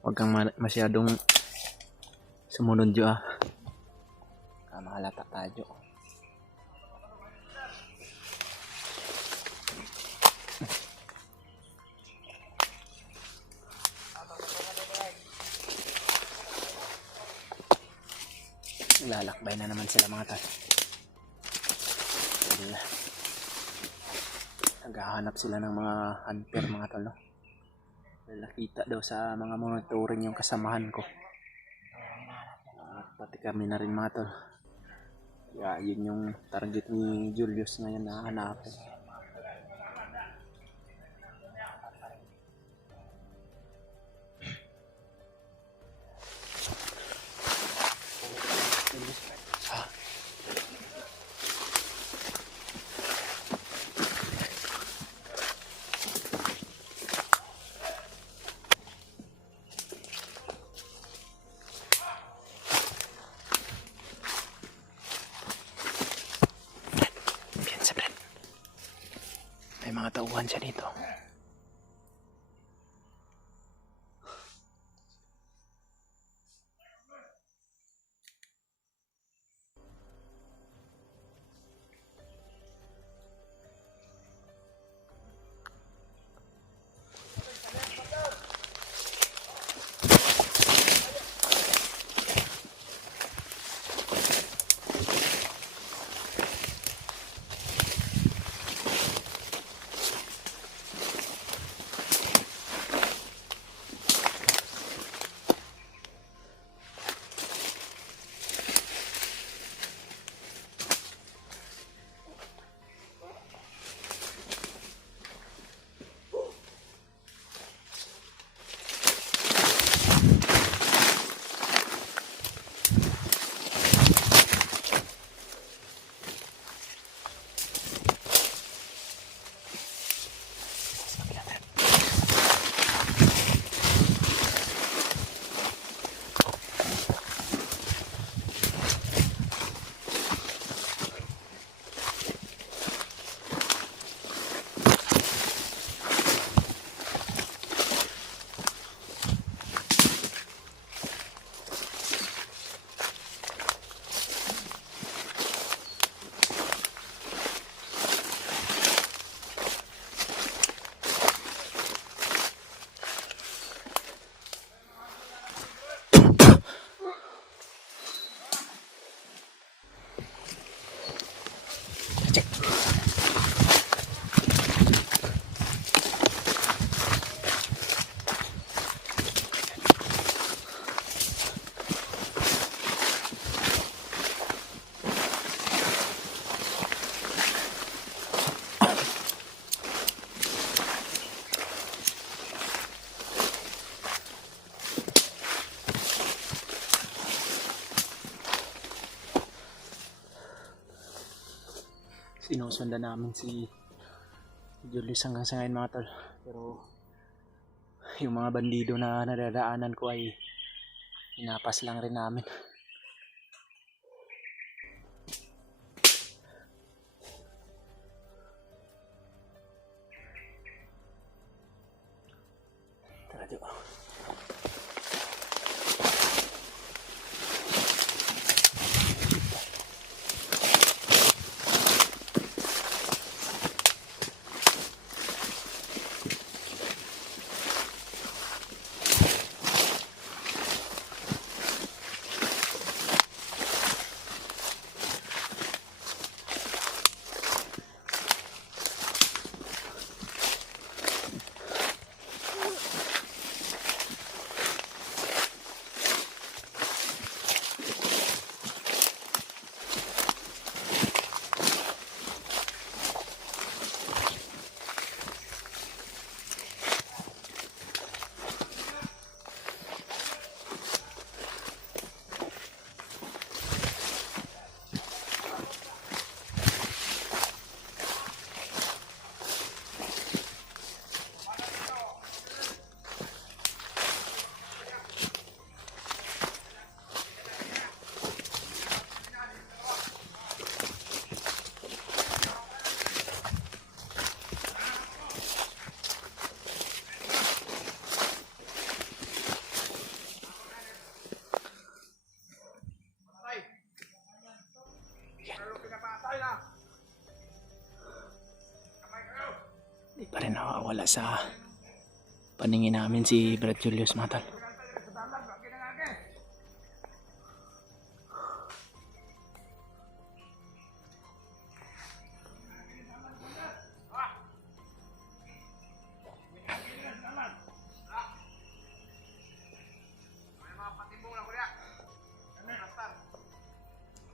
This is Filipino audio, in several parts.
Huwag kang masyadong sumunod dyo ah. Mahalata tayo. Lalakbay na naman sila mga tol. Naghahanap sila ng mga hunter mga tol, no? Nakita daw sa mga monitoring yung kasamahan ko. Pati kami na rin mga tol. Kaya yun yung target ni Julius ngayon na hanapin. May mga tauhan siya dito. Sinusundan namin si Julius hanggang sa ngayon mga tol. Pero yung mga bandido na nadadaanan ko ay inapas lang rin namin. Tara diyo. mawala sa paningin namin si Brad Julius mga tol.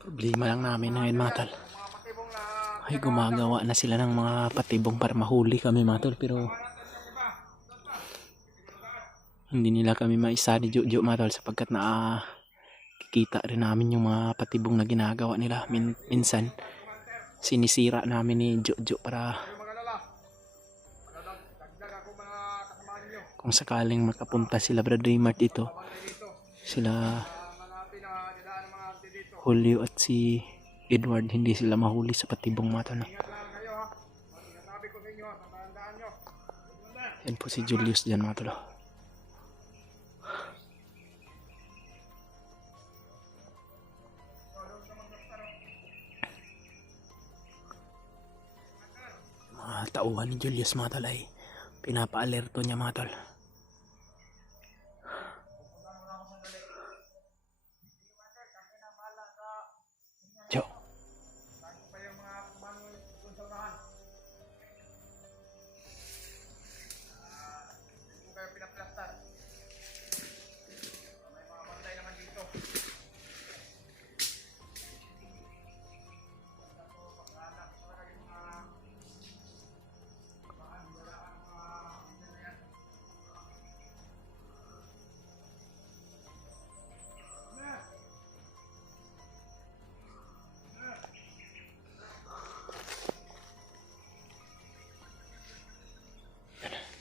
Problema lang namin ngayon mga tol ay gumagawa na sila ng mga patibong para mahuli kami mga tol, pero hindi nila kami maisa ni Jojo mga tol sapagkat nakikita rin namin yung mga patibong na ginagawa nila. Minsan sinisira namin ni Jojo para kung sakaling makapunta sila Brad Raymart dito, sila Julio at si Edward hindi sila mahuli sa patibong mata na. Yan po si Julius dyan mga tolo. Mga tauhan ni Julius mga tol ay pinapa-alerto niya mga tol.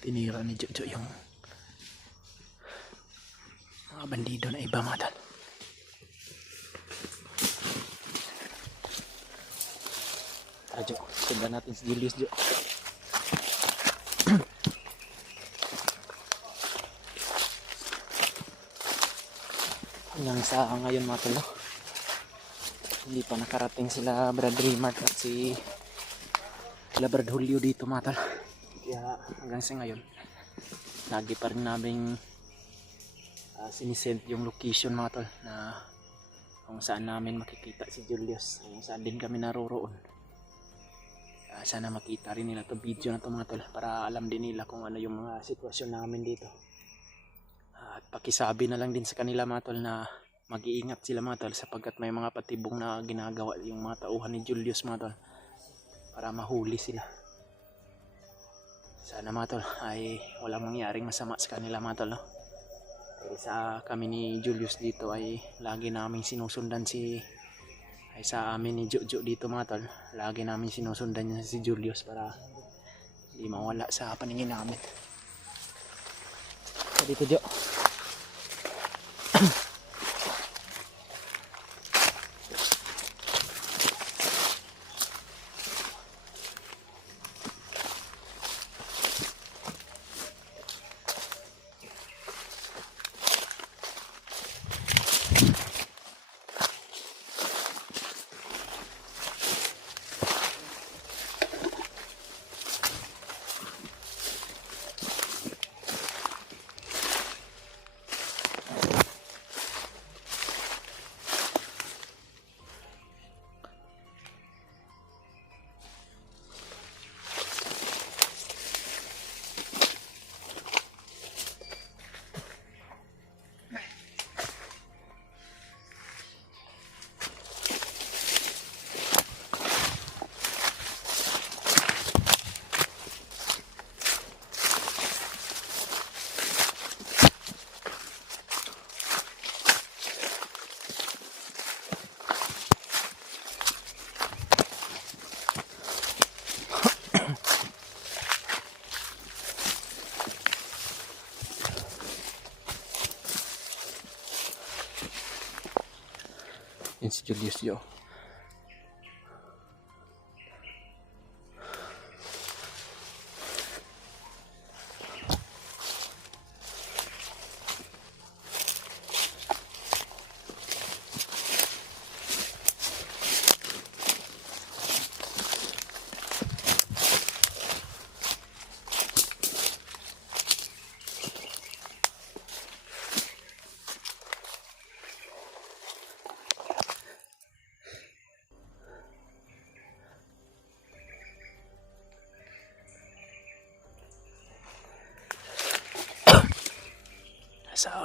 Tinira ni Jojo yung mga bandido na iba mga tol. Tara Jo, sundan natin si Julius Jo. Hanggang sa ngayon mga tol, hindi pa nakarating sila Brad Raymart at si Brad Julio dito mga tol. Kaya hanggang sa ngayon lagi pa rin namin sinisend yung location mga tol na kung saan namin makikita si Julius, kung saan din kami naroroon. Sana makita rin nila to video na to mga tol para alam din nila kung ano yung mga sitwasyon namin dito. At pakisabi na lang din sa kanila mga tol na mag-iingat sila mga tol sapagkat may mga patibong na ginagawa yung mga tauhan ni Julius mga tol para mahuli sila. Sana mga tol ay walang mangyaring masama sa kanila mga tol, no? Dahil sa kami ni Julius dito ay lagi namin sinusundan sa amin ni Jojo dito mga tol. Lagi namin sinusundan niya si Julius para hindi mawala sa paningin namin. So, dito Jo. Yan si Julius Jo.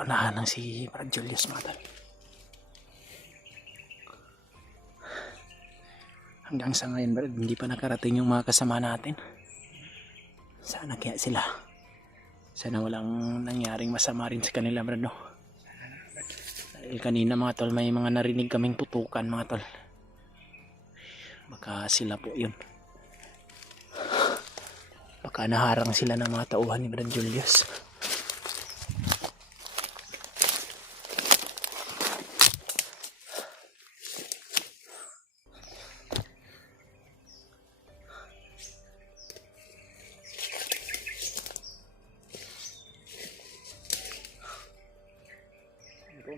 Sa unahan ng si Brad Julius mga tol. Hanggang sa ngayon Brad, hindi pa nakarating yung mga kasama natin. Sana kaya sila. Sana walang nangyaring masama rin sa kanila Brad, no? Dahil kanina mga tol, may mga narinig kaming putukan mga tol. Baka sila po yun. Baka naharang sila ng mga tauhan ni Brad Julius.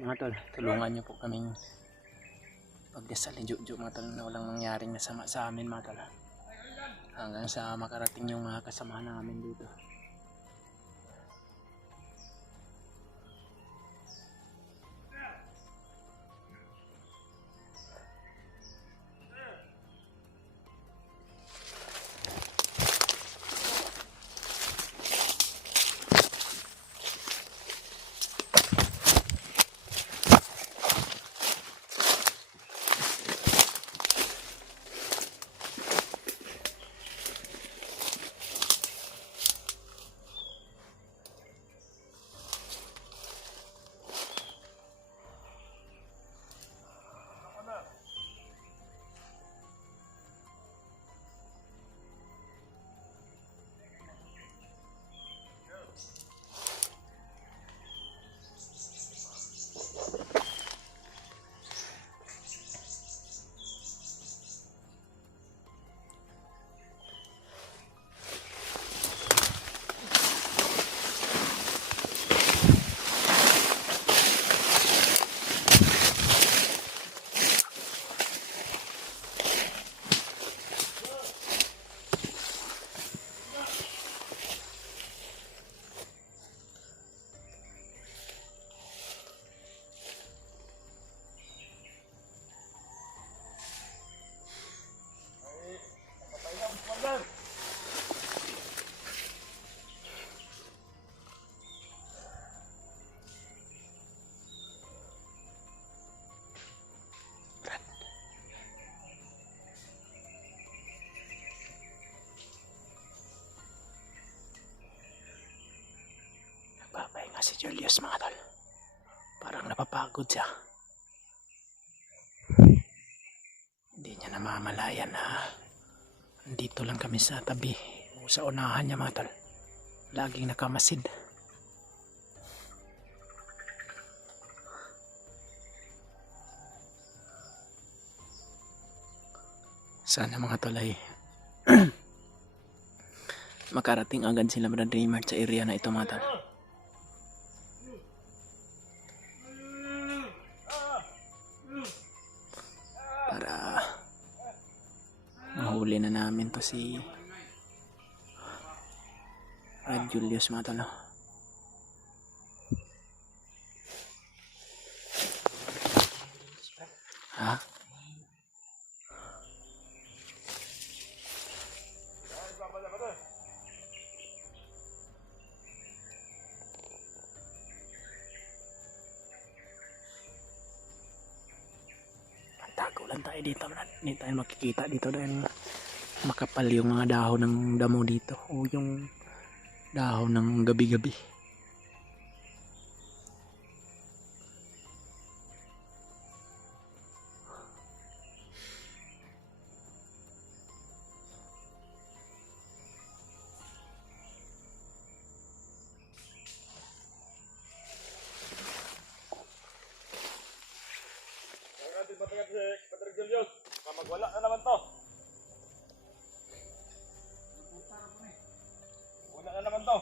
Mga tol, tulungan niyo po kaming pagdasal ni Jojo mga tol na walang nangyaring masama sa amin mga tol. Hanggang sa makarating yung mga kasama namin dito. Nagpapahinga si Julius mga tol. Parang napapagod siya. Hindi niya namamalayan na dito lang kami sa tabi o sa unahan niya mga tol. Laging nakamasid. Sana mga tol ay makarating agad sila Brad Raymart sa area na ito mga tol. Para mahuli na namin to si Brad Julius mga tol. Ha? Tago lang tayo dito Brad. Hindi tayo makikita dito dahil makapal yung mga dahon ng damo dito o yung dahon ng gabi-gabi. Brad Julius, magwala na naman to. Wala na naman to.